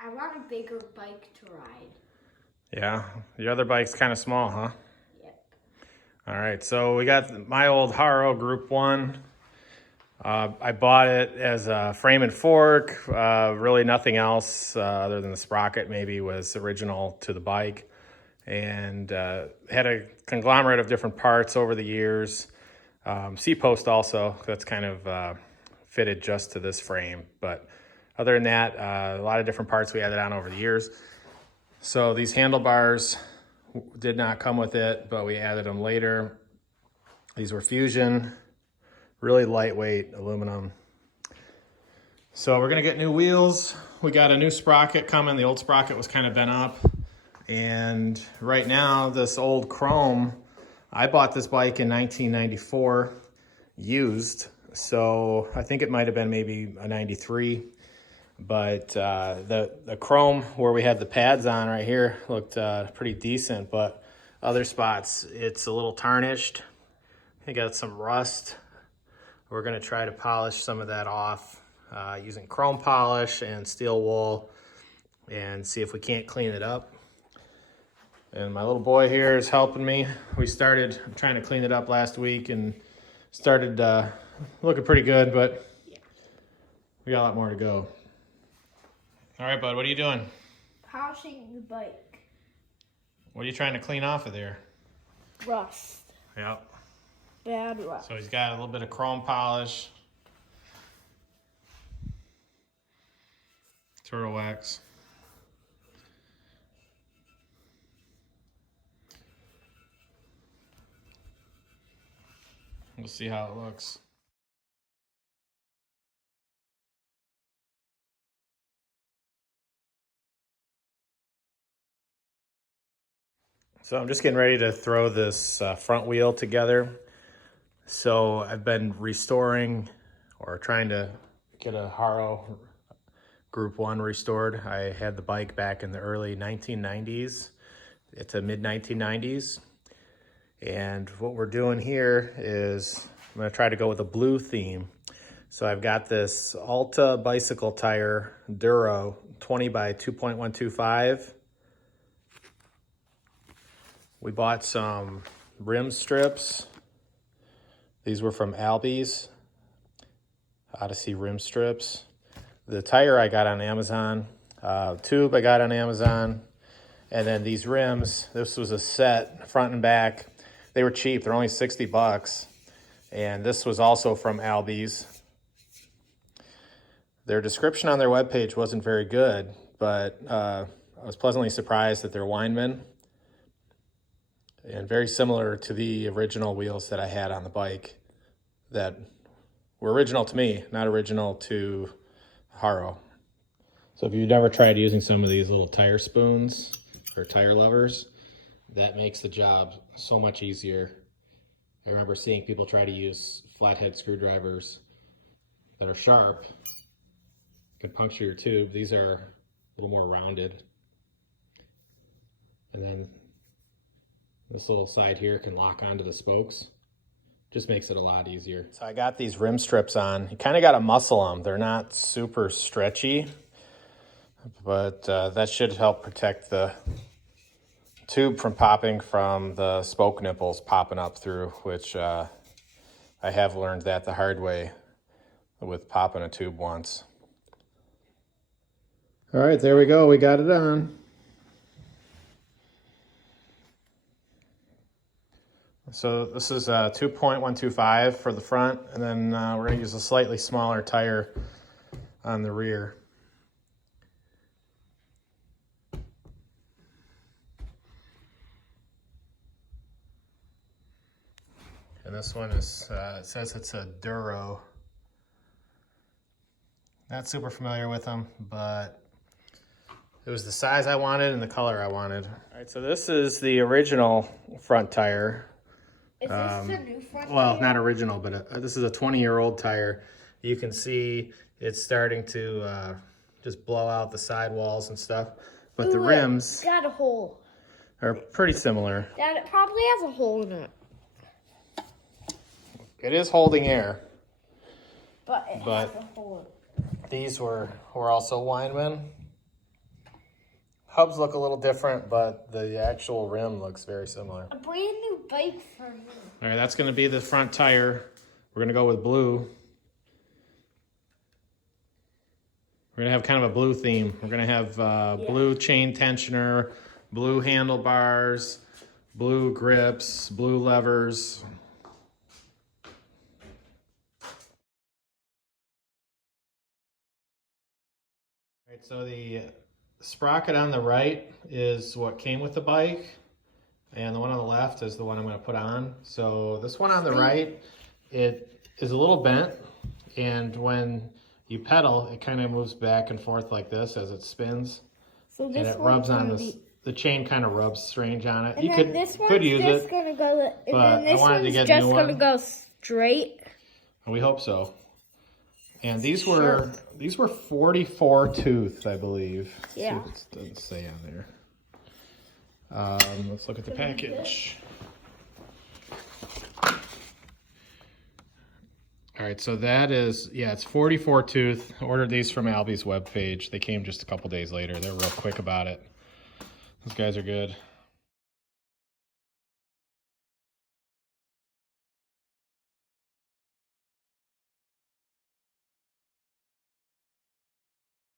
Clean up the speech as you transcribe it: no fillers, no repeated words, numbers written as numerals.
I want a bigger bike to ride. Yeah, your other bike's kind of small, huh? Yep. All right, so we got my old Haro Group 1. I bought it as a frame and fork. Really nothing else other than the sprocket maybe was original to the bike. And had a conglomerate of different parts over the years. C-post also, that's kind of fitted just to this frame. But other than that, a lot of different parts we added on over the years. So these handlebars did not come with it, but we added them later. These were Fusion, really lightweight aluminum. So we're gonna get new wheels. We got a new sprocket coming. The old sprocket was kind of bent up. And right now, this old chrome, I bought this bike in 1994, used. So I think it might have been maybe a 93. But the chrome where we had the pads on right here looked pretty decent, but other spots it's a little tarnished. I got some rust. We're gonna try to polish some of that off using chrome polish and steel wool and see if we can't clean it up. And my little boy here is helping me. We started trying to clean it up last week and started looking pretty good, but we got a lot more to go. All right, bud, what are you doing? Polishing the bike. What are you trying to clean off of there? Rust. Yep. Bad rust. So he's got a little bit of chrome polish. Turtle wax. We'll see how it looks. So I'm just getting ready to throw this front wheel together. So I've been restoring or trying to get a Haro Group 1 restored. I had the bike back in the early 1990s. It's a mid-1990s. And what we're doing here is I'm gonna try to go with a blue theme. So I've got this Alta bicycle tire Duro 20 by 2.125. We bought some rim strips. These were from Albies, Odyssey rim strips. The tire I got on Amazon, tube I got on Amazon, and then these rims, this was a set, front and back. They were cheap, they're only 60 bucks. And this was also from Albies. Their description on their webpage wasn't very good, but I was pleasantly surprised that they're Weinman. And very similar to the original wheels that I had on the bike that were original to me, not original to Haro. So if you've never tried using some of these little tire spoons or tire levers, that makes the job so much easier. I remember seeing people try to use flathead screwdrivers that are sharp, could puncture your tube. These are a little more rounded. And then this little side here can lock onto the spokes. Just makes it a lot easier. So I got these rim strips on. You kind of got to muscle them. They're not super stretchy, but that should help protect the tube from popping from the spoke nipples popping up through, which I have learned that the hard way with popping a tube once. All right, there we go. We got it on. So this is 2.125 for the front, and then we're going to use a slightly smaller tire on the rear. And this one is, it says it's a Duro. Not super familiar with them, but it was the size I wanted and the color I wanted. All right, so this is the original front tire. Is this the new front Well, tire? not original, but this is a 20-year-old tire. You can see it's starting to just blow out the sidewalls and stuff. But the rims got a hole. are pretty similar. Dad, it probably has a hole in it. It is holding air. But it has a hole. These were also Weinman. hubs look a little different, but the actual rim looks very similar. A brand new bike for me. All right, that's going to be the front tire. We're going to go with blue. We're going to have kind of a blue theme. We're going to have blue chain tensioner, blue handlebars, blue grips, blue levers. All right, so the sprocket on the right is what came with the bike, and the one on the left is the one I'm going to put on. So this one on the right, it is a little bent, and when you pedal, it kind of moves back and forth like this as it spins, So this and it rubs on this. The chain kind of rubs strange on it. And You then this could use just it, gonna go, and but then this I wanted to one's get just new gonna one. go straight. We hope so. And these were 44 tooth, I believe. Yeah. Let's see if it doesn't say on there. Let's look at the package. All right, so that is, yeah, it's 44 tooth. I ordered these from Albie's webpage. They came just a couple days later. They're real quick about it. Those guys are good.